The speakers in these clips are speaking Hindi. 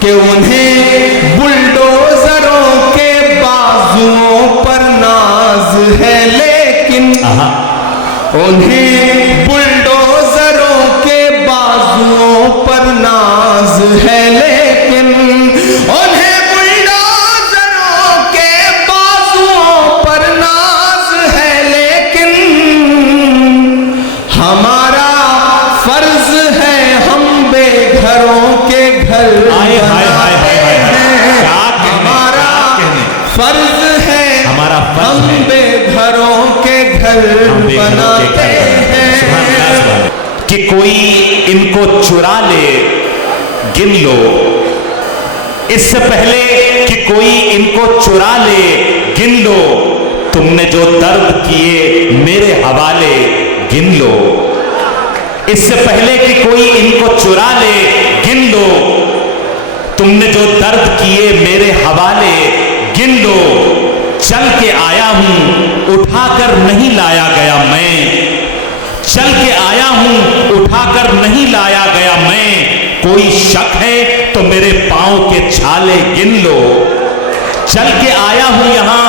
कि उन्हें बुलडोजरों के बाजुओं पर नाज है, लेकिन उन्हें बुलडोजरों के बाजुओं पर नाज है, लेकिन उन्हें बुलडोजरों के बाजुओं पर नाज है, लेकिन हमारा फर्ज है हम बेघरों के घर बनाते हैं। हमारा फर्ज है हम बेघरों के घर बनाते हैं। कि कोई इनको चुरा ले गिन लो, इससे पहले कि कोई इनको चुरा ले गिन लो, तुमने जो दर्द किए मेरे हवाले गिन लो। इससे पहले कि कोई इनको चुरा ले गिन लो, तुमने जो दर्द किए मेरे हवाले गिन लो। चल के आया हूं उठाकर नहीं लाया गया मैं, चल के आया हूं उठाकर नहीं लाया गया मैं। कोई शक है तो मेरे पांव के छाले गिन लो। चल के आया हूं यहां,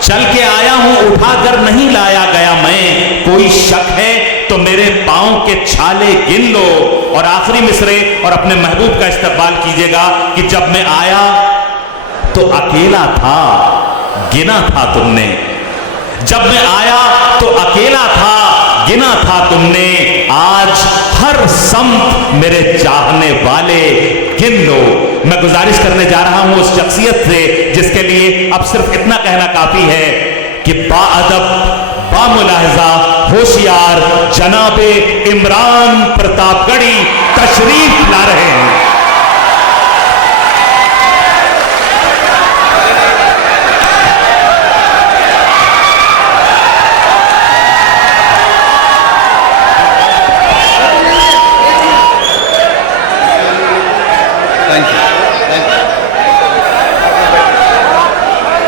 चल के आया हूं उठाकर नहीं लाया गया मैं। कोई शक है तो मेरे पांव के छाले गिन लो। और आखिरी मिसरे और अपने महबूब का इस्तकबाल कीजिएगा कि जब मैं आया तो अकेला था, गिना था तुमने। जब मैं आया तो अकेला था, गिना था तुमने। आज हर समत मेरे चाहने वाले गिन लो। मैं गुजारिश करने जा रहा हूं उस शख्सियत से जिसके लिए अब सिर्फ इतना कहना काफी है कि बाअदब, बामुलाहजा, होशियार जनाबे इमरान प्रतापगढ़ी तशरीफ ला रहे हैं।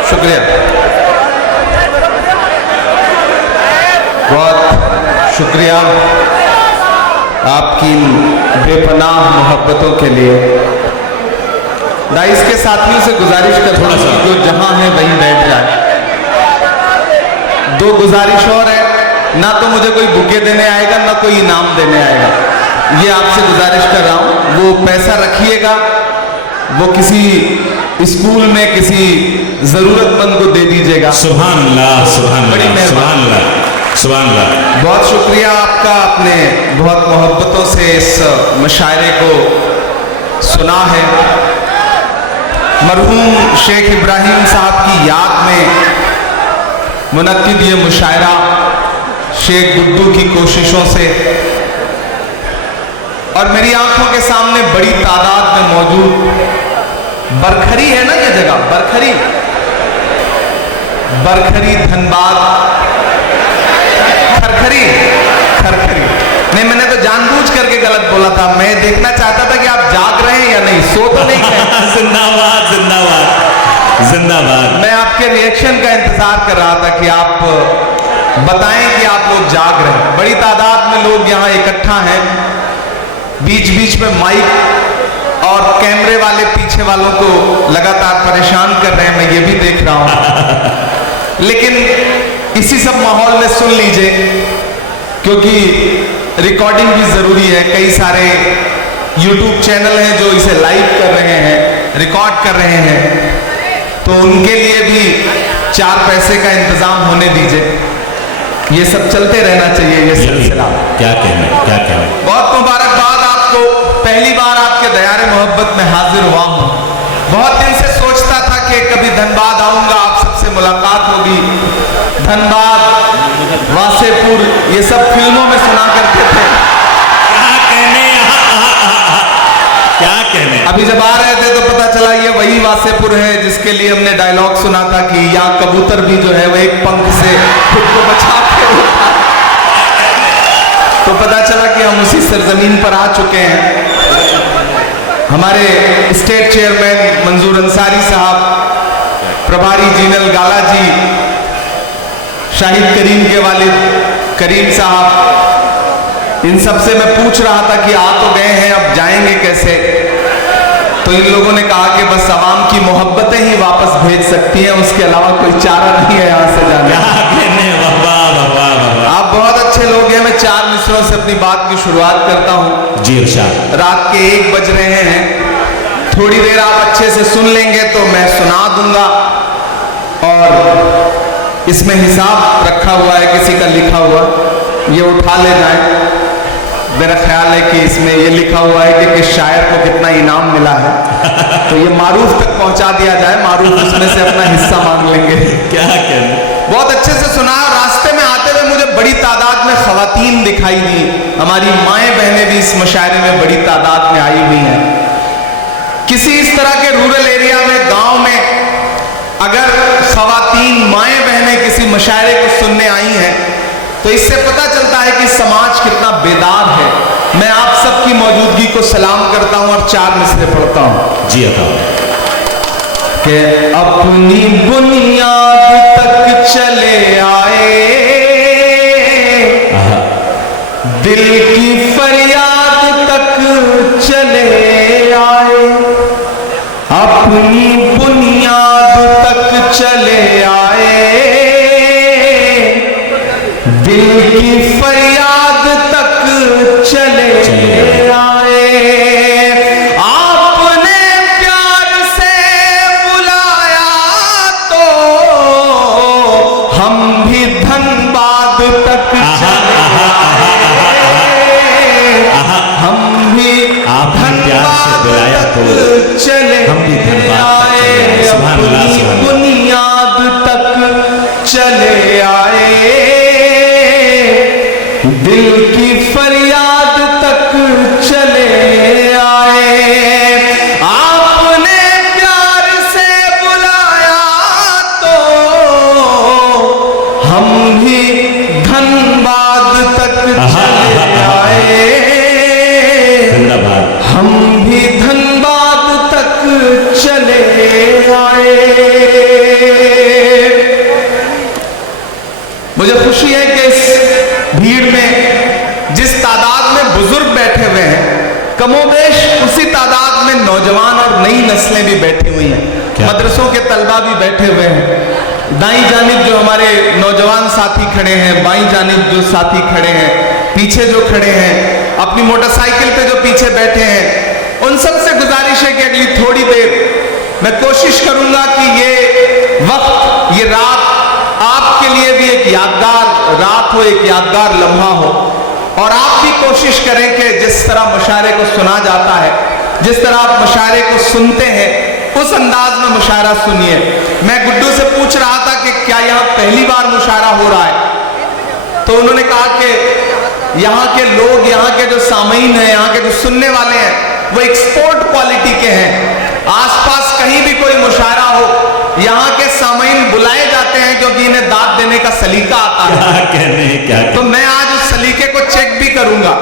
शुक्रिया, बहुत शुक्रिया आपकी बेपनाह मोहब्बतों के लिए। दाइस के साथियों से गुजारिश करता हूं जो जहां है वहीं बैठ जाए। दो गुजारिश और है, ना तो मुझे कोई बुके देने आएगा ना कोई इनाम देने आएगा। ये आपसे गुजारिश कर रहा हूं। वो पैसा रखिएगा, वो किसी स्कूल में किसी जरूरतमंद को दे दीजिएगा। सुभान अल्लाह, सुभान अल्लाह, सुभान अल्लाह, सुभान अल्लाह। बहुत शुक्रिया आपका, आपने बहुत मोहब्बतों से इस मुशायरे को सुना है। मरहूम शेख इब्राहिम साहब की याद में मुनक्किद ये मुशायरा शेख गुड्डू की कोशिशों से और मेरी आंखों के सामने बड़ी तादाद में मौजूद बरखरी है ना, ये जगह बरखरी, बरखरी धनबाद, खरखरी, खरखरी नहीं, मैंने तो जानबूझ करके गलत बोला था। मैं देखना चाहता था कि आप जाग रहे हैं या नहीं, सो तो नहीं गए। जिंदाबाद, जिंदाबाद, जिंदाबाद। मैं आपके रिएक्शन का इंतजार कर रहा था कि आप बताएं कि आप लोग जाग रहे हैं। बड़ी तादाद में लोग यहाँ इकट्ठा हैं, बीच बीच में माइक और कैमरे वाले पीछे वालों को लगातार परेशान कर रहे हैं, मैं ये भी देख रहा हूं। लेकिन इसी सब माहौल में सुन लीजिए, क्योंकि रिकॉर्डिंग भी जरूरी है। कई सारे YouTube चैनल हैं जो इसे लाइव कर रहे हैं, रिकॉर्ड कर रहे हैं, तो उनके लिए भी 4 पैसे का इंतजाम होने दीजिए। ये सब चलते रहना चाहिए, ये सिलसिला। क्या कहना, क्या कहना। बहुत मुबारकबाद आपको, पहली बार आपके दयारे मोहब्बत में हाजिर हुआ हूं। बहुत दिन से सोचता था कि कभी धनबाद आऊंगा, आप सबसे मुलाकात होगी। धनबाद, वासेपुर, ये सब फिल्मों में सुना करते थे। क्या कहने, क्या कहने। अभी जब आ रहे थे तो पता चला ये वही वासेपुर है जिसके लिए हमने डायलॉग सुना था कि यहाँ कबूतर भी जो है वो एक पंख से खुद को बचा के उड़ता है। तो पता चला कि हम उसी सरजमीन पर आ चुके हैं। हमारे स्टेट चेयरमैन मंजूर अंसारी साहब, प्रभारी जीनल गाला जी, शाहिद करीम के वालिद करीम साहब, इन सब से मैं पूछ रहा था कि आ तो गए हैं, अब जाएंगे कैसे। तो इन लोगों ने कहा कि बस आवाम की मोहब्बतें ही वापस भेज सकती हैं, उसके अलावा कोई चारा नहीं है यहाँ से जाने का। आप बहुत अच्छे लोग हैं। मैं 4 मिसरों से अपनी बात की शुरुआत करता हूँ। जी इरशाद। रात के 1 बज रहे हैं, थोड़ी देर आप अच्छे से सुन लेंगे तो मैं सुना दूंगा, और इसमें हिसाब रखा हुआ है किसी का लिखा हुआ, ये उठा ले जाए। मेरा ख्याल है कि इसमें ये लिखा हुआ है कि किस शायर को कितना इनाम मिला है, तो ये मारूफ तक पहुंचा दिया जाए, मारूफ उसमें से अपना हिस्सा मांग लेंगे। क्या कहना। बहुत अच्छे से सुना। रास्ते में आते हुए मुझे बड़ी तादाद में खवातीन दिखाई दी। हमारी माएँ बहनें भी इस मुशायरे में बड़ी तादाद में आई हुई हैं। किसी इस तरह के रूरल एरिया में, गांव में अगर खवातीन माएँ बहनें किसी मुशायरे को सुनने आई हैं तो इससे पता चलता है कि समाज कितना बेदार है। मैं आप सबकी मौजूदगी को सलाम करता हूं और 4 मिसरे पढ़ता हूं। जी अता। कि अपनी बुनियाद तक चले आए, दिल की फरियाद तक चले आए, अपनी बुनियाद तक चले आए, दिल की फरियाद तक चले आए। आपने प्यार से बुलाया तो हम भी धनबाद तक चले आए, हम भी धनबाद तक चले आए, अपनी बुनियाद तक चले आए, दिल की फरियाद तक चले आए। आपने प्यार से बुलाया तो हम भी धनबाद तक चले आए, हम भी धनबाद तक चले आए। मुझे खुशी है कि इस भीड़ में जिस तादाद में बुजुर्ग बैठे हुए हैं, कमोबेश उसी तादाद में नौजवान और नई नस्लें भी बैठी हुई हैं। मदरसों के तलबा भी बैठे हुए हैं। दाईं जानिब जो हमारे नौजवान साथी खड़े हैं, बाईं जानिब जो साथी खड़े हैं, पीछे जो खड़े हैं, अपनी मोटरसाइकिल पे जो पीछे बैठे हैं, उन सब से गुजारिश है कि अगली थोड़ी देर मैं कोशिश करूंगा कि ये वक्त, ये रात आपके लिए भी एक यादगार रात हो, एक यादगार लम्हा हो, और आप भी कोशिश करें कि जिस तरह मुशायरे को सुना जाता है, जिस तरह आप मुशायरे को सुनते हैं, उस अंदाज में मुशायरा सुनिए। मैं गुड्डू से पूछ रहा था कि क्या यहाँ पहली बार मुशायरा हो रहा है, तो उन्होंने कहा कि यहाँ के लोग, यहाँ के जो सामीन हैं, यहाँ के जो सुनने वाले हैं, वो एक्सपोर्ट क्वालिटी के हैं। आसपास कहीं भी कोई मुशायरा हो, यहाँ के सामीन बुलाए जाते हैं क्योंकि इन्हें दाद देने का सलीका आता है। क्या तो मैं आज उस सलीके को चेक भी करूंगा।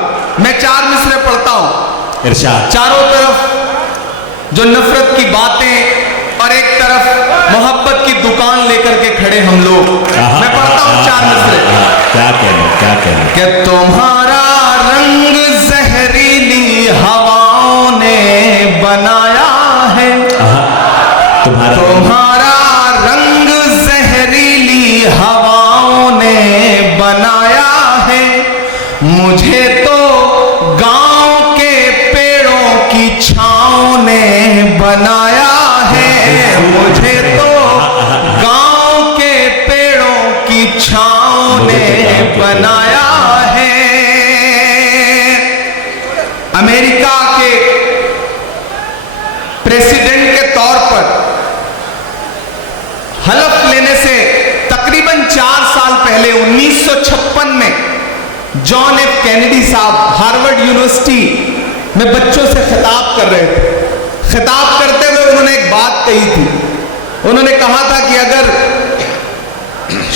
मैं 4 मिसरे पढ़ता हूं। इरशाद। चारों तरफ जो नफरत की बातें और एक तरफ मोहब्बत की दुकान लेकर के खड़े हम लोग। मैं पढ़ता हूं 4 मिसरे। क्या कहना कि तुम्हारा रंग जहरीली हवाओं ने बनाया है, तुम्हारा रंग जहरीली हवाओं ने बनाया है, मुझे तो गांव के पेड़ों की छांव ने बनाया है, मुझे तो गांव के पेड़ों की छांव ने बनाया है। अमेरिका के प्रेसिडेंट के तौर पर हलफ लेने से तकरीबन 4 साल पहले 1956 में जॉन एफ कैनेडी साहब हार्वर्ड यूनिवर्सिटी में बच्चों से खिताब कर रहे थे। खिताब करते हुए उन्होंने एक बात कही थी। उन्होंने कहा था कि अगर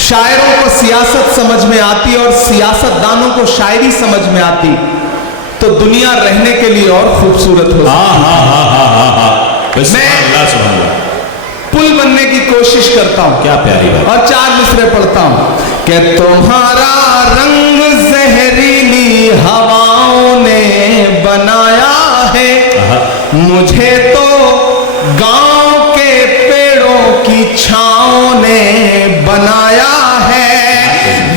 शायरों को सियासत समझ में आती और सियासतदानों को शायरी समझ में आती तो दुनिया रहने के लिए और खूबसूरत हो। मैं पुल बनने की कोशिश करता हूं। क्या प्यारी बात। और 4 मिसरे पढ़ता हूं कि तुम्हारा रंग जहरीली हवाओं ने बनाया है, मुझे तो गांव के पेड़ों की छांव ने बनाया है।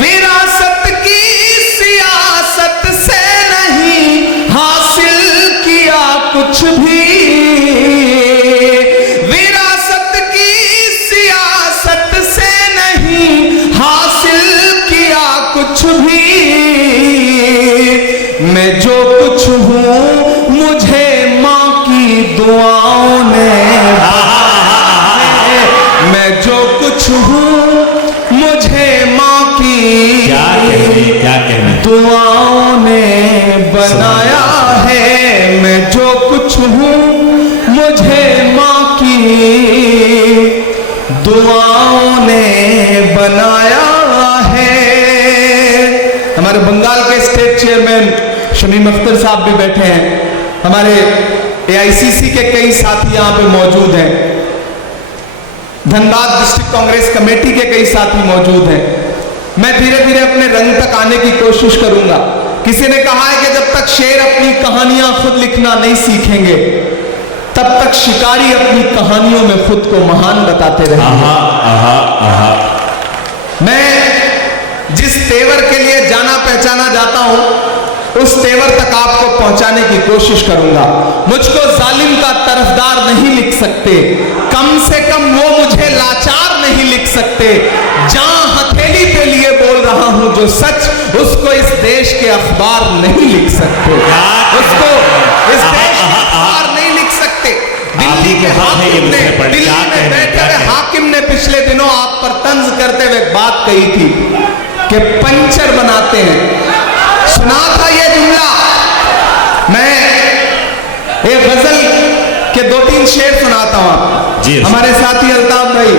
विरासत की सियासत से नहीं हासिल किया कुछ भी, विरासत की सियासत से नहीं हासिल किया कुछ भी। मैं जो कुछ हूं मुझे मां की दुआओं ने, मैं जो कुछ हूं मुझे मां की क्या कहने दुआओं ने बनाया है। मैं जो कुछ हूं मुझे मां की दुआओं ने बनाया है। हमारे बंगाल के स्टेट चेयरमैन शमीम अख्तर साहब भी बैठे हैं, हमारे एआईसीसी के कई साथी यहां पे मौजूद हैं, धनबाद डिस्ट्रिक्ट कांग्रेस कमेटी के कई साथी मौजूद हैं। मैं धीरे धीरे अपने रंग तक आने की कोशिश करूंगा। किसी ने कहा है कि जब तक शेर अपनी कहानियां खुद लिखना नहीं सीखेंगे तब तक शिकारी अपनी कहानियों में खुद को महान बताते रहेंगे। मैं जिस तेवर के लिए जाना पहचाना जाता हूं उस तेवर तक आपको पहुंचाने की कोशिश करूंगा। मुझको जालिम का तरफदार नहीं लिख सकते, कम से कम वो मुझे लाचार नहीं लिख सकते। जहां हथेली पे लिए बोल रहा हूं जो सच, उसको इस देश के अखबार नहीं लिख सकते, उसको इस देश के अखबार नहीं लिख सकते। दिल्ली के हाकिम ने, दिल्ली में बैठे हुए हाकिम ने पिछले दिनों आप पर तंज करते हुए बात कही थी कि पंचर बनाते हैं। सुना था ये जुमला। मैं एक गजल के 2-3 शेर सुनाता हूं आपको। हमारे साथी अल्ताफ भाई,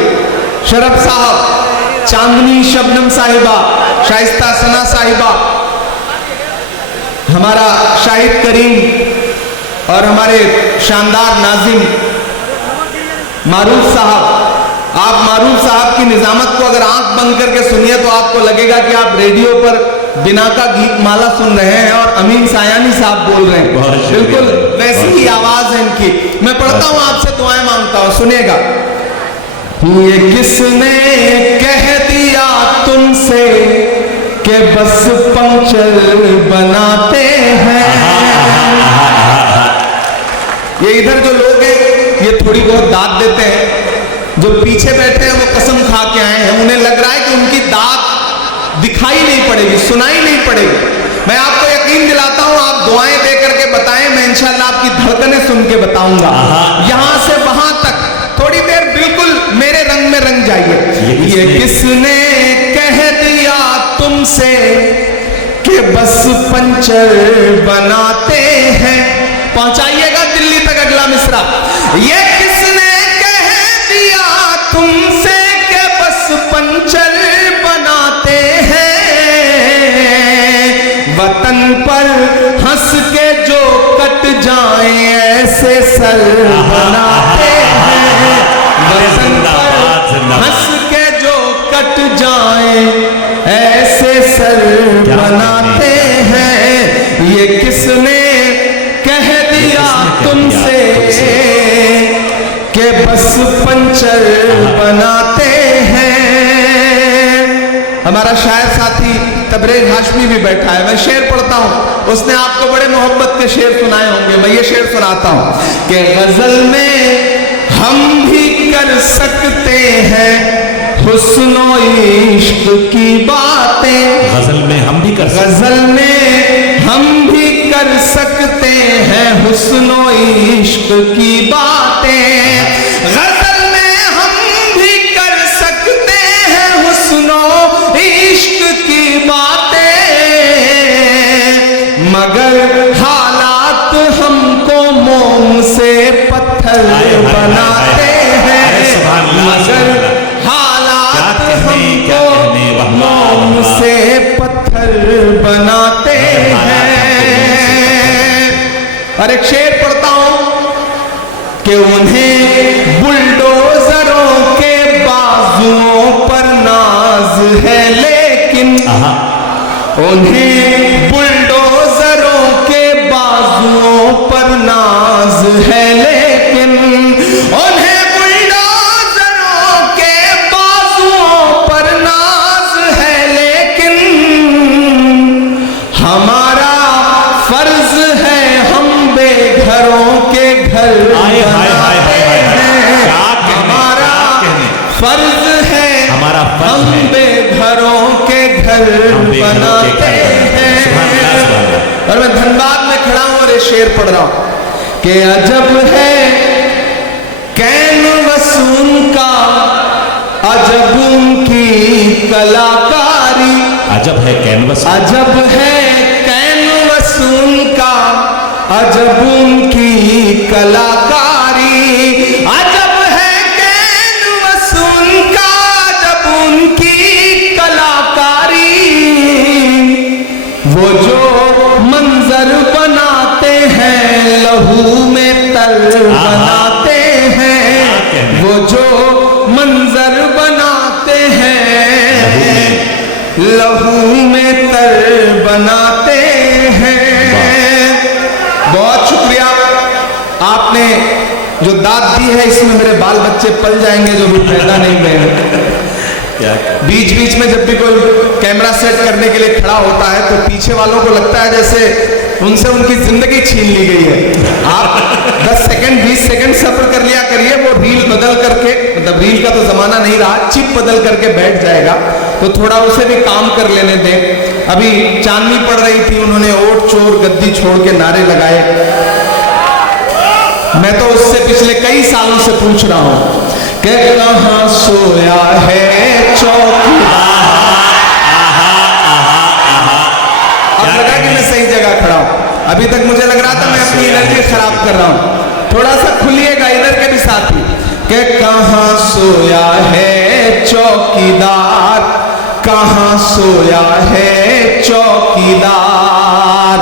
शरफ साहब, चांदनी शबनम साहिबा, शाइस्ता सना साहिबा, हमारा शाहिद करीम और हमारे शानदार नाजिम मारूफ साहब। आप मारूफ साहब की निजामत को अगर आंख बंद करके सुनिए तो आपको लगेगा कि आप रेडियो पर बिना का गीत माला सुन रहे हैं और अमीन सायानी साहब बोल रहे हैं। बिल्कुल वैसी ही आवाज है इनकी। मैं पढ़ता हूं, आपसे दुआएं मांगता हूं, सुनिएगा। ये किसने कह दिया तुमसे कि बस पंक्चर बनाते हैं। ये इधर जो लोग हैं ये थोड़ी बहुत दाद देते हैं, जो पीछे बैठे हैं वो कसम खा के आए हैं, उन्हें लग रहा है कि उनकी दाद दिखाई नहीं पड़ेगी, सुनाई नहीं पड़ेगी। मैं आपको यकीन दिलाता हूं, आप दुआएं दे करके बताएं, मैं इंशाल्लाह आपकी धड़कनें सुन के बताऊंगा। यहां से वहां तक थोड़ी देर बिल्कुल मेरे रंग में रंग जाइए। ये किसने कह दिया तुमसे कि बस पंचर बनाते हैं। पहुंचाइएगा दिल्ली तक अगला मिसरा। ये किसने कह दिया तुमसे कि बस पंचर बनाते हैं। वतन पर हंस के जो कट जाएं ऐसे सर बनाते हैं। वतन पर हंस के जो कट जाएं ऐसे सर बनाते हैं। ये किसने कह दिया तुमसे कि बस पंचर बनाते हैं। हमारा शायर साथी तबरेज हाशमी भी बैठा है, मैं शेर पढ़ता हूं, उसने आपको बड़े मोहब्बत के शेर सुनाए होंगे। मैं ये शेर सुनाता हूं कि गजल में हम भी कर सकते हैं हुस्नो इश्क की बातें। गजल में हम भी कर गजल में हम भी कर सकते हैं हुस्नो इश्क की बातें। गजल में हम भी कर सकते हैं हुस्नो इश्क की बातें, मगर हालात हमको मोम से पत्थर बनाते हैं। मगर हालात हमको मोम से पत्थर बनाते हैं। और एक शेर पढ़ता हूं कि उन्हें बुलडोजरों के बाजुओं पर नाज है, लेकिन उन्हें बुलडोजरों के बाजुओं पर पर नाज है, लेकिन उन्हें बुलडोजरों के बाजुओं पर नाज है, लेकिन हमारा फर्ज है हम बेघरों के घर बनाते हैं। हमारा फर्ज है हम बेघरों के घर बनाते हैं। और मैं धनबाद में खड़ा हूं और ये शेर पढ़ रहा हूं कि अजब है कैनवसून का, अजब उनकी कलाकारी। अजब है कैनवस, अजब है कैनवसून का, अजब उनकी कलाकारी। अजब है कैनवसून का, अजब उनकी कलाकारी। वो जो मंजर बनाते हैं लहू में तर बनाते हैं। वो जो मंजर बनाते हैं लहू में तर बनाते हैं। बहुत शुक्रिया, आपने जो दाद दी है इसमें मेरे बाल बच्चे पल जाएंगे जो भी पैदा नहीं हुए। बीच बीच में जब भी कोई कैमरा सेट करने के लिए खड़ा होता है तो पीछे वालों को लगता है जैसे उनसे उनकी जिंदगी छीन ली गई है। आप 10 सेकंड 20 सेकंड सब्र कर लिया करिए, वो रील बदल करके, मतलब रील का तो जमाना नहीं रहा, चिप बदल करके बैठ जाएगा, तो थोड़ा उसे भी काम कर लेने दें। अभी चांदनी पड़ रही थी, उन्होंने ओट चोर गद्दी छोड़ के नारे लगाए। मैं तो उससे पिछले कई सालों से पूछ रहा हूं कि कहां सोया है चौकीदार। अब लगा कि मैं सही जगह खड़ा हूं। अभी तक मुझे लग रहा था मैं अपनी एनर्जी खराब कर रहा हूं। थोड़ा सा खुलिएगा इधर के भी साथी कि कहां सोया है चौकीदार, कहां सोया है चौकीदार।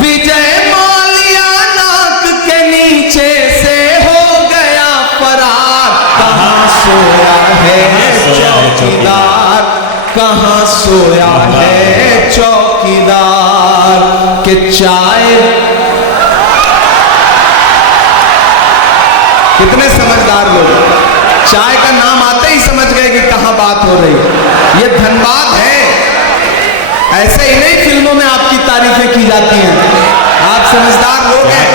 विजय माल्या नाक के नीचे से हो गया फरार। कहां सोया है चौकीदार, कहां सोया है चौकीदार। के चाय, कितने समझदार लोग, चाय का नाम आते ही समझ गए कि कहां बात हो रही। ये धनबाद है, ऐसे ही नहीं फिल्मों में आपकी तारीफें की जाती हैं। आप समझदार लोग हैं,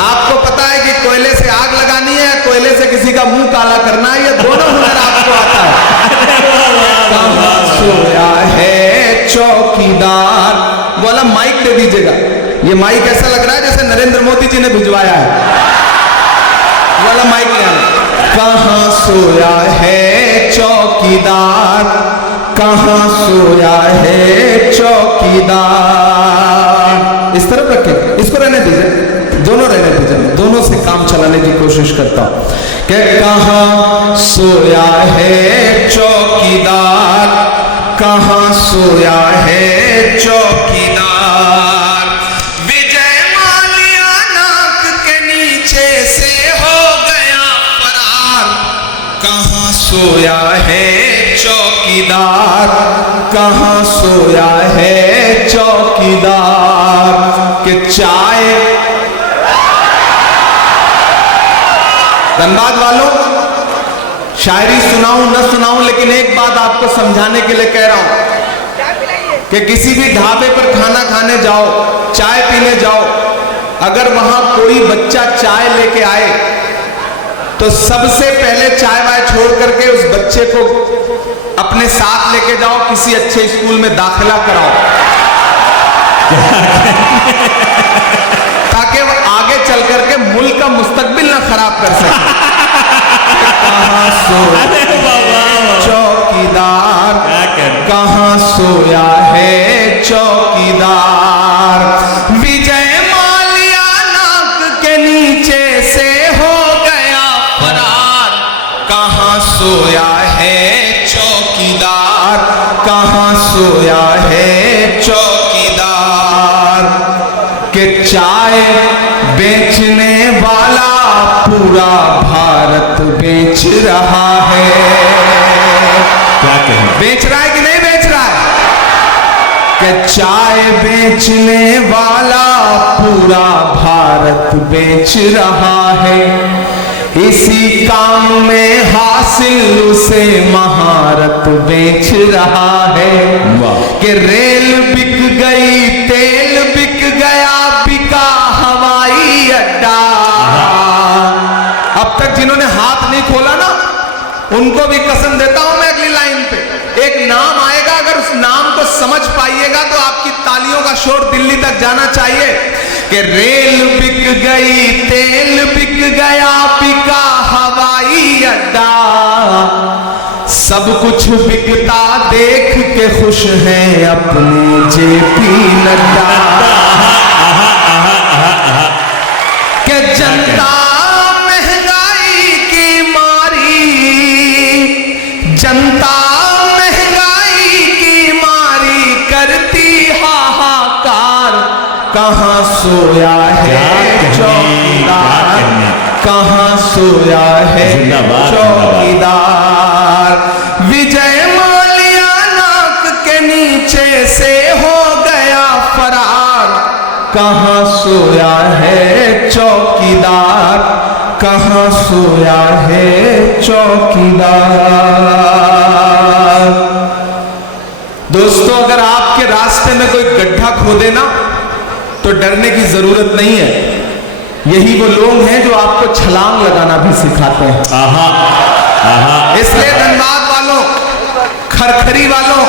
आपको पता है कि कोयले से आग लगानी है, कोयले से किसी का मुंह काला करना है, ये दोनों हुनर आपको आता है। कहां सोया है चौकीदार। वाला माइक दे दीजिएगा, ये माइक ऐसा लग रहा है जैसे नरेंद्र मोदी जी ने भिजवाया है। वाला माइक ले आना। कहां सोया है चौकीदार, कहां सोया है चौकीदार। इस तरफ रखें, इसको रहने दीजिए, दोनों रहने दीजिए, दोनों से काम चलाने की कोशिश करता हूं कि कहां सोया है चौकीदार, कहां सोया है चौकीदार। विजय माल्या नाक के नीचे से हो गया फरार। कहां सोया है चौकीदार, कहां सोया है चौकीदार। के चाय, धनबाद वालों, शायरी सुनाऊं न सुनाऊं, लेकिन एक बात आपको समझाने के लिए कह रहा हूं कि किसी भी ढाबे पर खाना खाने जाओ, चाय पीने जाओ, अगर वहां कोई बच्चा चाय लेके आए तो सबसे पहले चाय वाय छोड़ करके उस बच्चे को अपने साथ लेके जाओ, किसी अच्छे स्कूल में दाखिला कराओ, ताकि वो आगे चल करके मुल्क का मुस्तकबिल ना खराब कर सके। कहां सोया चौकीदार, कहां सोया है चौकीदार। विजय माल्या नाक के नीचे से हो गया फरार। कहां सोया है चौकीदार, कहां सोया है चौकीदार। के चाय बेचने वाला पूरा भारत बेच रहा है। क्या कहें, बेच रहा है कि नहीं बेच रहा है? कि चाय बेचने वाला पूरा भारत बेच रहा है, इसी काम में हासिल उसे महारत बेच रहा है। कि रेल बिक गई, तेल बिक गया, बिका हवाई अड्डा। अब तक जिन्होंने हाथ नहीं खोला ना, उनको भी कसम देता हूं मैं, अगली लाइन पे एक नाम आएगा, अगर उस नाम को समझ पाइएगा तो आपकी तालियों का शोर दिल्ली तक जाना चाहिए। कि रेल बिक गई, तेल बिक गया, बिका हवाई अड्डा, सब कुछ बिकता देख के खुश हैं अपने जेपी नड्डा। कि जनता महंगाई की मारी, जनता महंगाई की मारी करती हाहाकार, कहां सोया है चौकीदार, कहां सोया है चौकीदार। विजय माल्या नाक के नीचे से हो गया फरार, कहां सोया है चौकीदार, कहां सोया है चौकीदार। दोस्तों, अगर आपके रास्ते में कोई गड्ढा खोदे ना तो डरने की जरूरत नहीं है। यही वो लोग हैं जो आपको छलांग लगाना भी सिखाते हैं। इसलिए धनबाद वालों, खरखरी वालों,